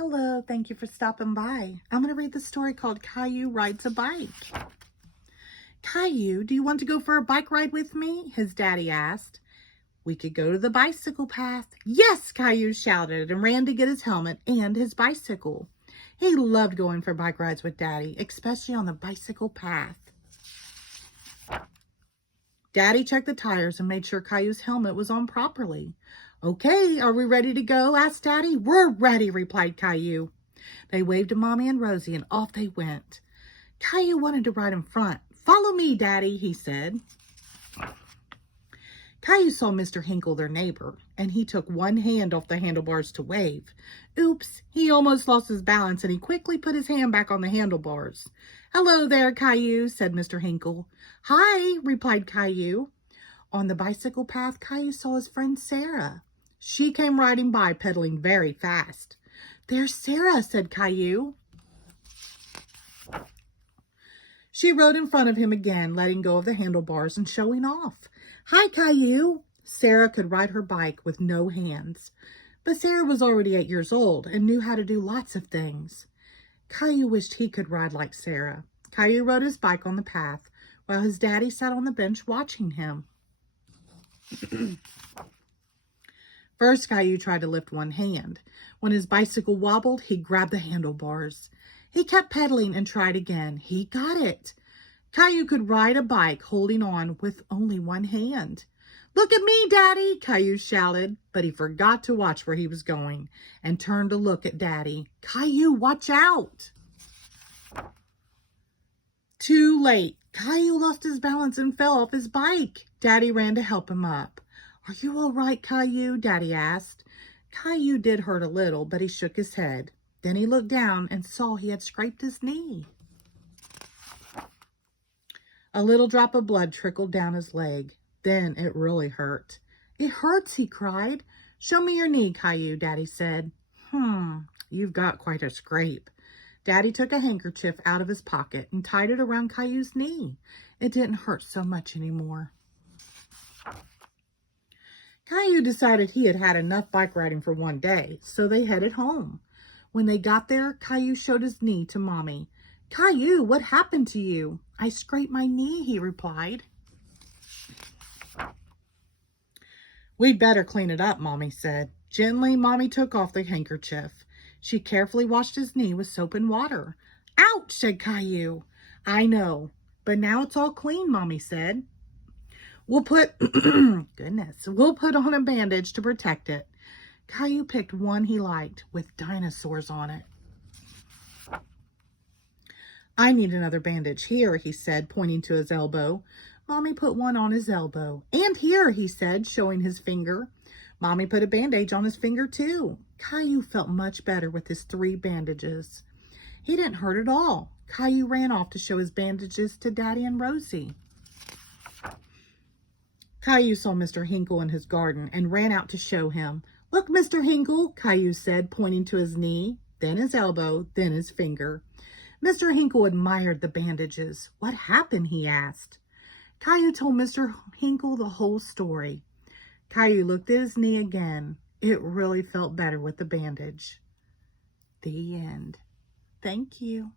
Hello, thank you for stopping by. I'm going to read the story called Caillou Rides a Bike. Caillou, do you want to go for a bike ride with me? His daddy asked. We could go to the bicycle path. Yes, Caillou shouted and ran to get his helmet and his bicycle. He loved going for bike rides with Daddy, especially on the bicycle path. Daddy checked the tires and made sure Caillou's helmet was on properly. Okay, are we ready to go? Asked Daddy. We're ready, replied Caillou. They waved to Mommy and Rosie and off they went. Caillou wanted to ride in front. Follow me, Daddy, he said. Caillou saw Mr. Hinkle, their neighbor, and he took one hand off the handlebars to wave. Oops, he almost lost his balance and he quickly put his hand back on the handlebars. Hello there, Caillou, said Mr. Hinkle. Hi, replied Caillou. On the bicycle path, Caillou saw his friend Sarah. She came riding by, pedaling very fast. There's Sarah, said Caillou. She rode in front of him again, letting go of the handlebars and showing off. Hi, Caillou. Sarah could ride her bike with no hands. But Sarah was already 8 years old and knew how to do lots of things. Caillou wished he could ride like Sarah. Caillou rode his bike on the path while his daddy sat on the bench watching him. First, Caillou tried to lift one hand. When his bicycle wobbled, he grabbed the handlebars. He kept pedaling and tried again. He got it. Caillou could ride a bike holding on with only one hand. Look at me, Daddy, Caillou shouted, but he forgot to watch where he was going and turned to look at Daddy. Caillou, watch out! Too late. Caillou lost his balance and fell off his bike. Daddy ran to help him up. Are you all right, Caillou? Daddy asked. Caillou did hurt a little, but he shook his head. Then he looked down and saw he had scraped his knee. A little drop of blood trickled down his leg. Then it really hurt. It hurts, he cried. Show me your knee, Caillou, Daddy said. You've got quite a scrape. Daddy took a handkerchief out of his pocket and tied it around Caillou's knee. It didn't hurt so much anymore. Caillou decided he had had enough bike riding for one day, so they headed home. When they got there, Caillou showed his knee to Mommy. Caillou, what happened to you? I scraped my knee, he replied. We'd better clean it up, Mommy said. Gently, Mommy took off the handkerchief. She carefully washed his knee with soap and water. Ouch, said Caillou. I know, but now it's all clean, Mommy said. We'll put on a bandage to protect it. Caillou picked one he liked with dinosaurs on it. I need another bandage here, he said, pointing to his elbow. Mommy put one on his elbow. And here, he said, showing his finger. Mommy put a bandage on his finger, too. Caillou felt much better with his 3 bandages. He didn't hurt at all. Caillou ran off to show his bandages to Daddy and Rosie. Caillou saw Mr. Hinkle in his garden and ran out to show him. Look, Mr. Hinkle, Caillou said, pointing to his knee, then his elbow, then his finger. Mr. Hinkle admired the bandages. What happened, he asked. Caillou told Mr. Hinkle the whole story. Caillou looked at his knee again. It really felt better with the bandage. The end. Thank you.